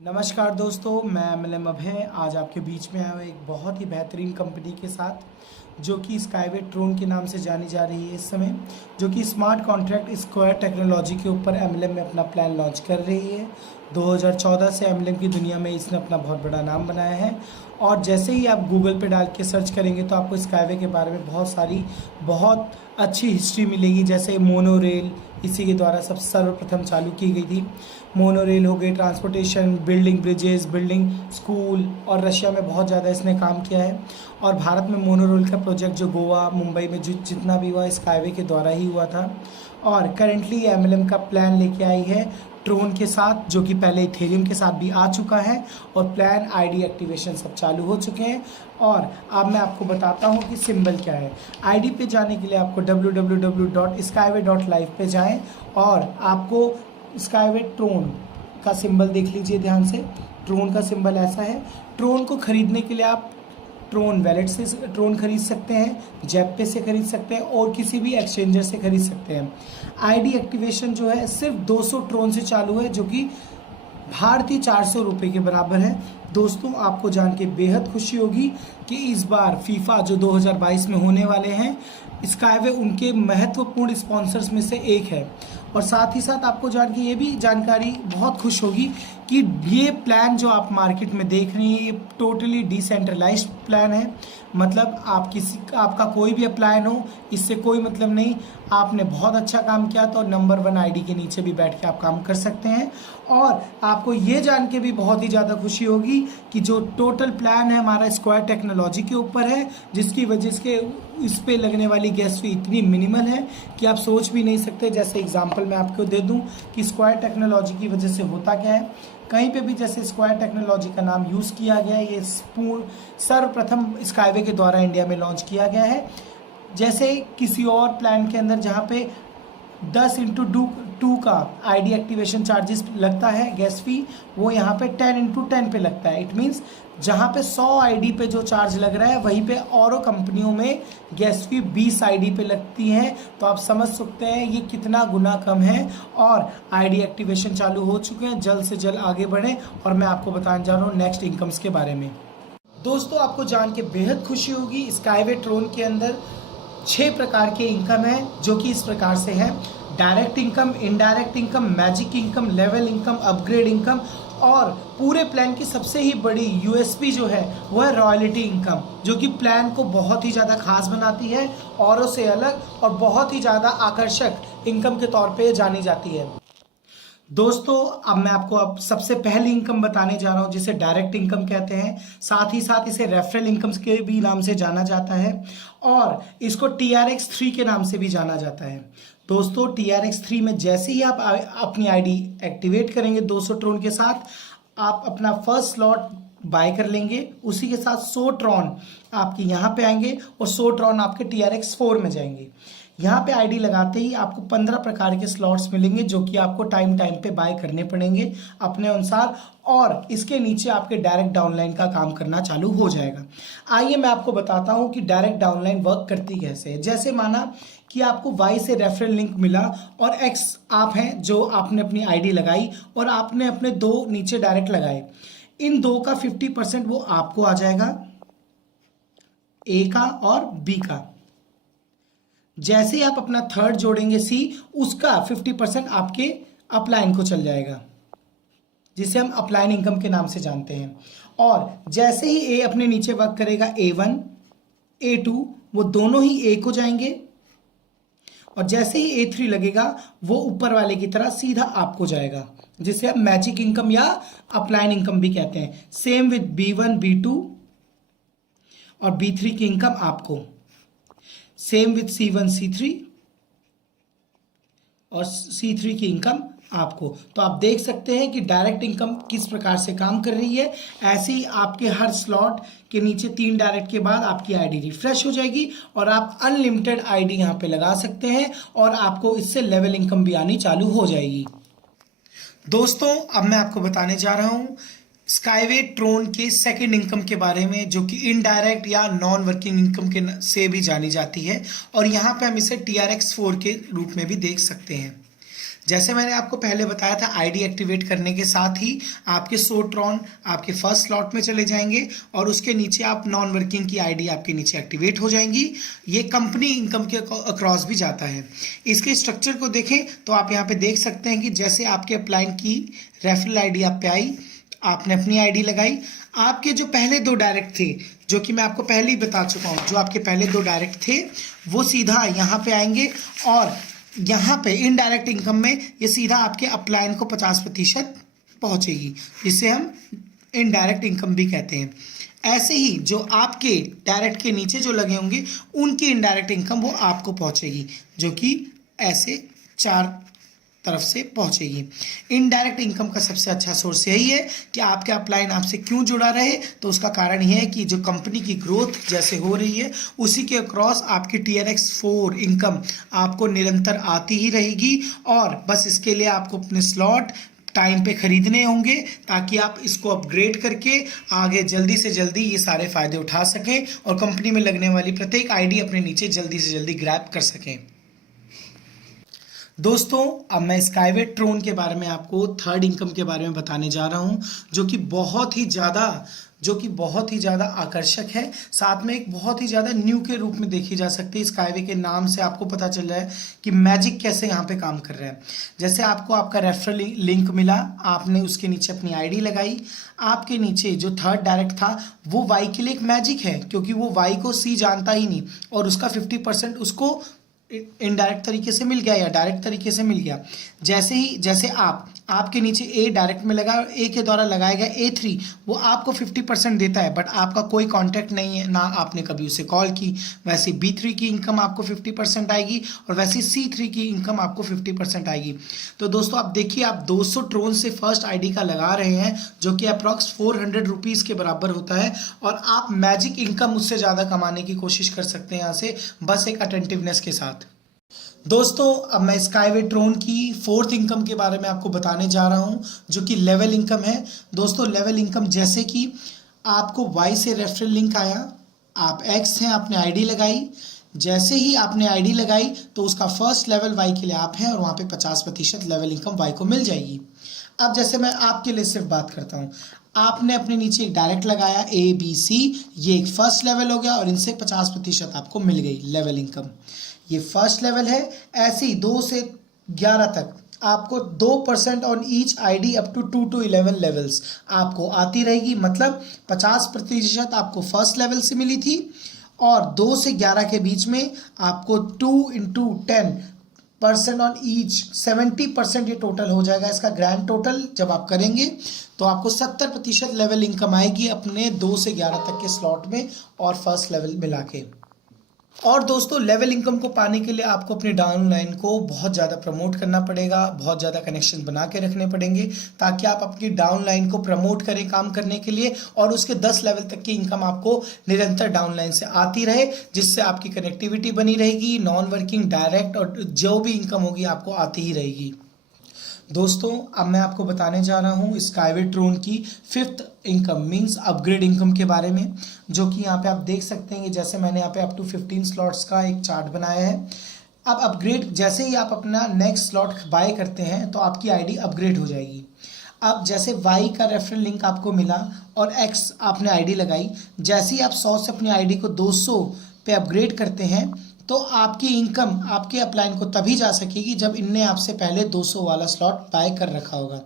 नमस्कार दोस्तों, मैं एमएलएम अभय आज आपके बीच में आया हूँ एक बहुत ही बेहतरीन कंपनी के साथ जो कि स्काईवे ट्रोन के नाम से जानी जा रही है इस समय, जो कि स्मार्ट कॉन्ट्रैक्ट स्क्वायर टेक्नोलॉजी के ऊपर एमएलएम में अपना प्लान लॉन्च कर रही है। 2014 से एमएलएम की दुनिया में इसने अपना बहुत बड़ा नाम बनाया है और जैसे ही आप गूगल पे डाल के सर्च करेंगे तो आपको स्काईवे के बारे में बहुत अच्छी हिस्ट्री मिलेगी। जैसे मोनो रेल इसी के द्वारा सर्वप्रथम चालू की गई थी। मोनो रेल हो गई, transportation, building bridges, building school, और रशिया में बहुत ज़्यादा इसने काम किया है। और भारत में मोनो रेल का प्रोजेक्ट जो गोवा मुंबई में जितना भी हुआ स्काईवे के द्वारा ही हुआ था। और करेंटली एमएलएम का प्लान लेके आई है ट्रोन के साथ, जो कि पहले इथेरियम के साथ भी आ चुका है और प्लान आईडी एक्टिवेशन सब चालू हो चुके हैं। और अब मैं आपको बताता हूँ कि सिंबल क्या है। आईडी पे जाने के लिए आपको www.skyway.live पे जाएं और आपको स्काईवे ट्रोन का सिंबल देख लीजिए ध्यान से। ट्रोन का सिंबल ऐसा है। ट्रोन को खरीदने के लिए आप ट्रोन वैलेट से ट्रोन खरीद सकते हैं, जेप पे से खरीद सकते हैं और किसी भी एक्सचेंजर से खरीद सकते हैं। आईडी एक्टिवेशन जो है सिर्फ 200 ट्रोन से चालू है, जो कि भारतीय 400 रुपये के बराबर है। दोस्तों, आपको जान के बेहद खुशी होगी कि इस बार फीफा जो 2022 में होने वाले हैं, स्काईवे उनके महत्वपूर्ण स्पॉन्सर्स में से एक है। और साथ ही साथ आपको जान के ये भी जानकारी बहुत खुश होगी कि ये प्लान जो आप मार्केट में देख रही हैं ये टोटली डिसेंट्रलाइज्ड प्लान है। मतलब आपका कोई भी प्लान हो, इससे कोई मतलब नहीं। आपने बहुत अच्छा काम किया तो नंबर 1 आईडी के नीचे भी बैठ के आप काम कर सकते हैं। और आपको ये जान के भी बहुत ही ज़्यादा खुशी होगी कि जो टोटल प्लान है हमारा स्क्वायर टेक्नोलॉजी के ऊपर है, जिसकी वजह से इस पे लगने वाली गैस फी इतनी मिनिमल है कि आप सोच भी नहीं सकते। जैसे एग्जांपल मैं आपको दे दूं कि स्क्वायर टेक्नोलॉजी की वजह से होता क्या है। कहीं पे भी जैसे स्क्वायर टेक्नोलॉजी का नाम यूज़ किया गया है, ये सर्वप्रथम स्काईवे के द्वारा इंडिया में लॉन्च किया गया है। जैसे किसी और प्लान के अंदर जहाँ पे 10x2 का आईडी एक्टिवेशन चार्जेस लगता है गैस फी, वो यहाँ पे 10x10 पे लगता है। इट मीन्स जहाँ पे 100 आईडी पे जो चार्ज लग रहा है वहीं पे औरों कंपनियों में गैस फी 20 आईडी पे लगती है। तो आप समझ सकते हैं ये कितना गुना कम है। और आईडी एक्टिवेशन चालू हो चुके हैं, जल्द से जल्द आगे बढ़ें। और मैं आपको बताने जा रहा हूँ नेक्स्ट इनकम्स के बारे में। दोस्तों, आपको जान के बेहद खुशी होगी, स्काईवे ट्रोन के अंदर 6 प्रकार के इनकम है, जो कि इस प्रकार से है: direct income, indirect income, magic income, level income, upgrade income. और पूरे प्लान की सबसे ही बड़ी यूएसपी जो है वो है रॉयल्टी इनकम, जो कि प्लान को बहुत ही ज़्यादा खास बनाती है, औरों से अलग और बहुत ही ज़्यादा आकर्षक इनकम के तौर पे जानी जाती है। दोस्तों, अब मैं आपको सबसे पहली इनकम बताने जा रहा हूं, जिसे डायरेक्ट इनकम कहते हैं। साथ ही साथ इसे रेफरल इनकम्स के भी नाम से जाना जाता है और इसको TRX3 के नाम से भी जाना जाता है। दोस्तों, TRX3 में जैसे ही आप अपनी आईडी एक्टिवेट करेंगे 200 ट्रोन के साथ, आप अपना फर्स्ट स्लॉट बाय कर लेंगे। उसी के साथ 100 ट्रॉन आपके यहाँ पे आएंगे और 100 ट्रॉन आपके TRX4 में जाएंगे। यहाँ पे आईडी लगाते ही आपको 15 प्रकार के स्लॉट्स मिलेंगे, जो कि आपको टाइम पे बाय करने पड़ेंगे अपने अनुसार। और इसके नीचे आपके डायरेक्ट डाउनलाइन का काम करना चालू हो जाएगा। आइए मैं आपको बताता हूँ कि डायरेक्ट डाउनलाइन वर्क करती कैसे है। जैसे माना कि आपको Y से रेफरल लिंक मिला और X आप हैं जो आपने अपनी आईडी लगाई और आपने अपने 2 नीचे डायरेक्ट लगाए। इन 2 का 50% वो आपको आ जाएगा, A का और B का। जैसे ही आप अपना थर्ड जोड़ेंगे C, उसका 50% आपके अपलाइन को चल जाएगा, जिसे हम अपलाइन इनकम के नाम से जानते हैं। और जैसे ही A अपने नीचे वर्क करेगा, A1 A2 वो दोनों ही A को जाएंगे। और जैसे ही A3 लगेगा वो ऊपर वाले की तरह सीधा आपको जाएगा, जिसे हम मैजिक इनकम या अपलाइन इनकम भी कहते हैं। सेम विद B1 B2 और B3 की इनकम आपको। सेम विद C1 C3 और C3 की इनकम आपको। तो आप देख सकते हैं कि डायरेक्ट इनकम किस प्रकार से काम कर रही है। ऐसे ही आपके हर स्लॉट के नीचे 3 डायरेक्ट के बाद आपकी आईडी रिफ्रेश हो जाएगी और आप अनलिमिटेड आईडी यहाँ पे लगा सकते हैं और आपको इससे लेवल इनकम भी आनी चालू हो जाएगी। दोस्तों, अब मैं आपको बताने जा रहा हूँ स्काईवे ट्रोन के सेकंड इनकम के बारे में, जो कि इनडायरेक्ट या नॉन वर्किंग इनकम के से भी जानी जाती है। और यहाँ पे हम इसे TRX4 के रूप में भी देख सकते हैं। जैसे मैंने आपको पहले बताया था, आईडी एक्टिवेट करने के साथ ही आपके सोट्रॉन आपके फर्स्ट स्लॉट में चले जाएंगे और उसके नीचे आप नॉन वर्किंग की आईडी आपके नीचे एक्टिवेट हो जाएंगी। ये कंपनी इनकम के अक्रॉस भी जाता है। इसके स्ट्रक्चर को देखें तो आप यहाँ पे देख सकते हैं कि जैसे आपके अपलाइन की रेफरल आईडी आप पे आई, आपने अपनी आईडी लगाई, आपके जो पहले 2 डायरेक्ट थे, जो कि मैं आपको पहले ही बता चुका हूँ, जो आपके पहले 2 डायरेक्ट थे वो सीधा यहाँ पे आएंगे और यहाँ पे इनडायरेक्ट इनकम में ये सीधा आपके अपलाइन को 50% पहुँचेगी, जिसे हम इनडायरेक्ट इनकम भी कहते हैं। ऐसे ही जो आपके डायरेक्ट के नीचे जो लगे होंगे उनकी इनडायरेक्ट इनकम वो आपको पहुँचेगी, जो कि ऐसे 4 तरफ से पहुंचेगी। इनडायरेक्ट इनकम का सबसे अच्छा सोर्स यही है कि आपके अपलाइन आपसे क्यों जुड़ा रहे, तो उसका कारण यह है कि जो कंपनी की ग्रोथ जैसे हो रही है उसी के अक्रॉस आपकी TRX 4 इनकम आपको निरंतर आती ही रहेगी। और बस इसके लिए आपको अपने स्लॉट टाइम पे खरीदने होंगे ताकि आप इसको अपग्रेड करके आगे जल्दी से जल्दी ये सारे फायदे उठा सकें और कंपनी में लगने वाली प्रत्येक आईडी अपने नीचे जल्दी से जल्दी ग्रैब कर सकें। दोस्तों, अब मैं स्काईवे ट्रोन के बारे में आपको थर्ड इनकम के बारे में बताने जा रहा हूं, जो कि बहुत ही ज़्यादा आकर्षक है, साथ में एक बहुत ही ज़्यादा न्यू के रूप में देखी जा सकती है। स्काईवे के नाम से आपको पता चल रहा है कि मैजिक कैसे यहाँ पे काम कर रहा है। जैसे आपको आपका रेफरल लिंक मिला, आपने उसके नीचे अपनी आईडी लगाई, आपके नीचे जो थर्ड डायरेक्ट था वो वाई के लिए एक मैजिक है, क्योंकि वो वाई को सी जानता ही नहीं और उसका 50% उसको इनडायरेक्ट तरीके से मिल गया या डायरेक्ट तरीके से मिल गया। जैसे आपके नीचे ए डायरेक्ट में लगा और ए के द्वारा लगाया गया A3 वो आपको 50% देता है, बट आपका कोई कांटेक्ट नहीं है, ना आपने कभी उसे कॉल की। वैसे B3 की इनकम आपको 50% आएगी और वैसे C3 की इनकम आपको 50% आएगी। तो दोस्तों आप देखिए, आप 200 ट्रोन से फर्स्ट आईडी का लगा रहे हैं, जो कि अप्रॉक्स 400 रुपीज़ के बराबर होता है, और आप मैजिक इनकम उससे ज़्यादा कमाने की कोशिश कर सकते हैं यहाँ से, बस एक अटेंटिवनेस के साथ। दोस्तों, अब मैं स्काईवे ट्रोन की फोर्थ इनकम के बारे में आपको बताने जा रहा हूं, जो कि लेवल इनकम है। दोस्तों, लेवल इनकम जैसे कि आपको वाई से रेफरल लिंक आया, आप एक्स हैं, आपने आईडी लगाई, जैसे ही आपने आईडी लगाई तो उसका फर्स्ट लेवल वाई के लिए आप हैं और वहाँ पे 50% लेवल इनकम वाई को मिल जाएगी। अब जैसे मैं आपके लिए सिर्फ बात करता हूँ, आपने अपने नीचे एक डायरेक्ट लगाया ABC, ये एक फर्स्ट लेवल हो गया और इनसे 50% आपको मिल गई लेवल इनकम। ये फर्स्ट लेवल है। ऐसे ही 2 से 11 तक आपको 2% on each ID up to 2 to 11 levels आपको आती रहेगी। मतलब 50% आपको फर्स्ट लेवल से मिली थी और 2 से 11 के बीच में आपको 2 into 10% ऑन ईच 70% ये टोटल हो जाएगा। इसका ग्रैंड टोटल जब आप करेंगे तो आपको 70% लेवल इनकम आएगी अपने 2 से 11 तक के स्लॉट में और फर्स्ट लेवल मिला के। और दोस्तों, लेवल इनकम को पाने के लिए आपको अपने डाउनलाइन को बहुत ज़्यादा प्रमोट करना पड़ेगा, बहुत ज़्यादा कनेक्शन बना के रखने पड़ेंगे ताकि आप अपनी डाउनलाइन को प्रमोट करें काम करने के लिए और उसके 10 लेवल तक की इनकम आपको निरंतर डाउनलाइन से आती रहे, जिससे आपकी कनेक्टिविटी बनी रहेगी, नॉन वर्किंग, डायरेक्ट और जो भी इनकम होगी आपको आती ही रहेगी। दोस्तों, अब मैं आपको बताने जा रहा हूँ स्काईवे ट्रोन की fifth income means upgrade income के बारे में, जो कि यहाँ पे आप देख सकते हैं। जैसे मैंने यहाँ पे अप टू 15 स्लॉट्स का एक चार्ट बनाया है। अब अपग्रेड जैसे ही आप अपना नेक्स्ट स्लॉट बाय करते हैं तो आपकी आईडी अपग्रेड हो जाएगी। अब जैसे वाई का रेफरल लिंक आपको मिला और एक्स आपने आईडी लगाई, जैसे ही आप 100 से अपनी आईडी को 200 पे अपग्रेड करते हैं तो आपकी इनकम आपके अपलाइन को तभी जा सकेगी जब इनने आपसे पहले 200 वाला स्लॉट बाय कर रखा होगा।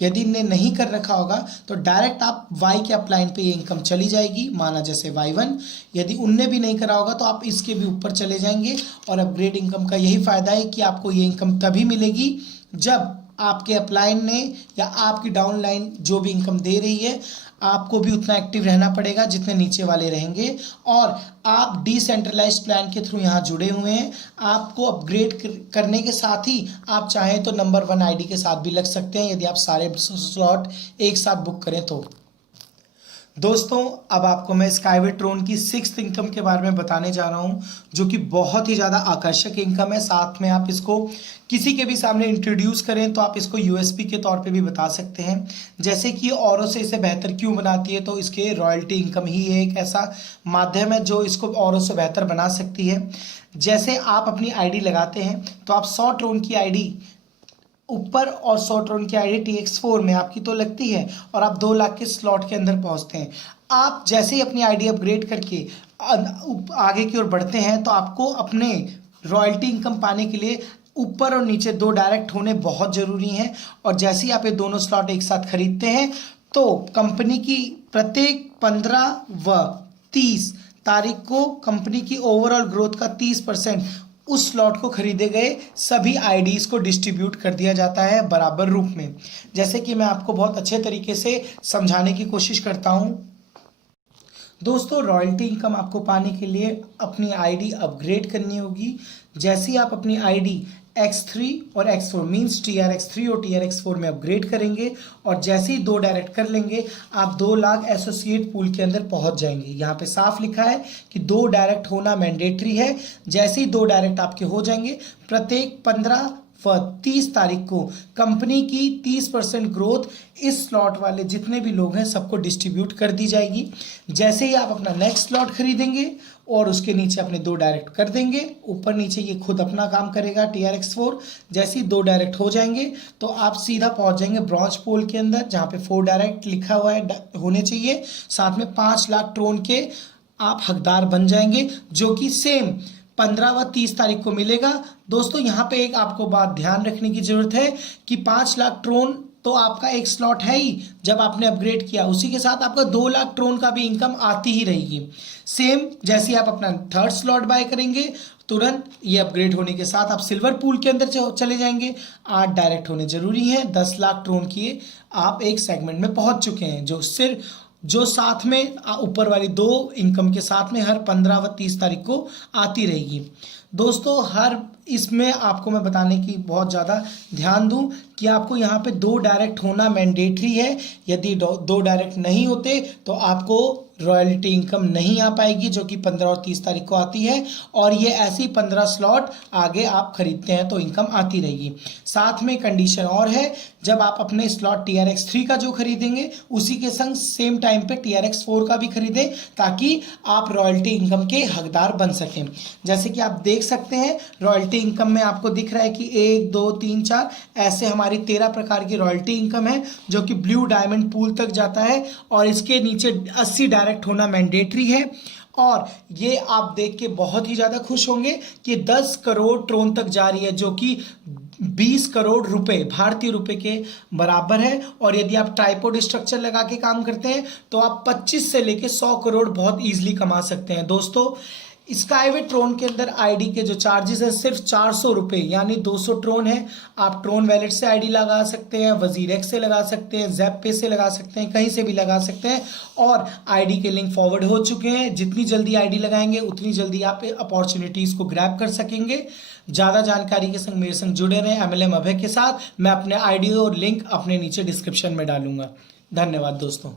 यदि इनने नहीं कर रखा होगा तो डायरेक्ट आप वाई के अपलाइन पे ये इनकम चली जाएगी, माना जैसे Y1। यदि उनने भी नहीं करा होगा तो आप इसके भी ऊपर चले जाएंगे। और अपग्रेड इनकम का यही फ़ायदा है कि आपको ये इनकम तभी मिलेगी जब आपके अपलाइन ने या आपकी डाउनलाइन जो भी इनकम दे रही है, आपको भी उतना एक्टिव रहना पड़ेगा जितने नीचे वाले रहेंगे। और आप डिसेंट्रलाइज्ड प्लान के थ्रू यहाँ जुड़े हुए हैं। आपको अपग्रेड करने के साथ ही आप चाहें तो नंबर 1 आईडी के साथ भी लग सकते हैं, यदि आप सारे स्लॉट एक साथ बुक करें तो। दोस्तों, अब आपको मैं स्काईवे ट्रोन की 6th इनकम के बारे में बताने जा रहा हूं, जो कि बहुत ही ज़्यादा आकर्षक इनकम है। साथ में आप इसको किसी के भी सामने इंट्रोड्यूस करें तो आप इसको यूएसपी के तौर पे भी बता सकते हैं। जैसे कि औरों से इसे बेहतर क्यों बनाती है, तो इसके रॉयल्टी इनकम ही एक ऐसा माध्यम है जो इसको औरों से बेहतर बना सकती है। जैसे आप अपनी आईडी लगाते हैं तो आप 100 ट्रोन की आईडी ऊपर और 100 ट्रोन की आईडी TX4 में आपकी तो लगती है और आप 2 लाख के स्लॉट के अंदर पहुंचते हैं। आप जैसे ही अपनी आईडी अपग्रेड करके आगे की ओर बढ़ते हैं तो आपको अपने रॉयल्टी इनकम पाने के लिए ऊपर और नीचे 2 डायरेक्ट होने बहुत ज़रूरी हैं। और जैसे ही आप ये दोनों स्लॉट एक साथ खरीदते हैं तो कंपनी की प्रत्येक 15 व 30 तारीख को कंपनी की ओवरऑल ग्रोथ का 30% उस स्लॉट को खरीदे गए सभी आईडीज को डिस्ट्रीब्यूट कर दिया जाता है बराबर रूप में। जैसे कि मैं आपको बहुत अच्छे तरीके से समझाने की कोशिश करता हूं। दोस्तों, रॉयल्टी इनकम आपको पाने के लिए अपनी आईडी अपग्रेड करनी होगी। जैसे ही आप अपनी आईडी X3 और X4 मीन्स TRX3 और TRX4 में अपग्रेड करेंगे और जैसे ही 2 डायरेक्ट कर लेंगे आप 2 लाख एसोसिएट पूल के अंदर पहुंच जाएंगे। यहाँ पे साफ लिखा है कि 2 डायरेक्ट होना मैंडेटरी है। जैसे ही 2 डायरेक्ट आपके हो जाएंगे प्रत्येक 15 व 30 तारीख को कंपनी की 30% ग्रोथ इस स्लॉट वाले जितने भी लोग हैं सबको डिस्ट्रीब्यूट कर दी जाएगी। जैसे ही आप अपना नेक्स्ट स्लॉट खरीदेंगे और उसके नीचे अपने 2 डायरेक्ट कर देंगे, ऊपर नीचे ये खुद अपना काम करेगा TRX4। जैसे ही 2 डायरेक्ट हो जाएंगे तो आप सीधा पहुंच जाएंगे ब्रॉन्ज पोल के अंदर जहां पे 4 डायरेक्ट लिखा हुआ है होने चाहिए। साथ में 5 लाख ट्रोन के आप हकदार बन जाएंगे जो कि सेम 15 व 30 तारीख को मिलेगा। दोस्तों, यहाँ पे एक आपको बात ध्यान रखने की जरूरत है कि 5 लाख ट्रोन तो आपका एक स्लॉट है ही जब आपने अपग्रेड किया, उसी के साथ आपका 2 लाख ट्रोन का भी इनकम आती ही रहेगी। सेम जैसे आप अपना 3rd स्लॉट बाय करेंगे तुरंत ये अपग्रेड होने के साथ आप सिल्वर पूल के अंदर चले जाएंगे। 8 डायरेक्ट होने जरूरी हैं। 10 लाख ट्रोन किए आप एक सेगमेंट में पहुंच चुके हैं जो साथ में ऊपर वाली 2 इनकम के साथ में हर 15 व 30 तारीख को आती रहेगी। दोस्तों, हर इसमें आपको मैं बताने की बहुत ज़्यादा ध्यान दूं कि आपको यहाँ पे 2 डायरेक्ट होना मैंडेटरी है। यदि 2 डायरेक्ट नहीं होते तो आपको रॉयल्टी इनकम नहीं आ पाएगी जो कि 15 और 30 तारीख को आती है। और ये ऐसी 15 स्लॉट आगे आप खरीदते हैं तो इनकम आती रहेगी। साथ में कंडीशन और है, जब आप अपने स्लॉट TRX3 का जो खरीदेंगे उसी के संग सेम टाइम पे TRX4 का भी खरीदें ताकि आप रॉयल्टी इनकम के हकदार बन सकें। जैसे कि आप देख सकते हैं रॉयल्टी इनकम में आपको दिख रहा है कि 1 2 3 4 ऐसे हमारी 13 प्रकार की रॉयल्टी इनकम है जो कि ब्लू डायमंड पूल तक जाता है और इसके नीचे 80 डायरेक्ट होना मैंडेटरी है। और ये आप देख के बहुत ही ज़्यादा खुश होंगे कि 10 करोड़ ट्रोन तक जा रही है जो कि 20 करोड़ रुपए भारतीय रुपए के बराबर है। और यदि आप ट्राइपॉड स्ट्रक्चर लगा के काम करते हैं तो आप 25 से लेके 100 करोड़ बहुत ईजिली कमा सकते हैं। दोस्तों, स्काईवे ट्रोन के अंदर आईडी के जो चार्जेस है सिर्फ 400 रुपये यानी 200 ट्रोन है। आप ट्रोन वैलेट से आईडी लगा सकते हैं, वजीरेक्स से लगा सकते हैं, जैप पे से लगा सकते हैं, कहीं से भी लगा सकते हैं। और आईडी के लिंक फॉरवर्ड हो चुके हैं। जितनी जल्दी आईडी लगाएंगे उतनी जल्दी आप अपॉर्चुनिटीज़ को ग्रैब कर सकेंगे। ज़्यादा जानकारी के संग मेरे संग जुड़े रहें MLM अभय के साथ। मैं अपने आईडी और लिंक अपने नीचे डिस्क्रिप्शन में डालूंगा। धन्यवाद दोस्तों।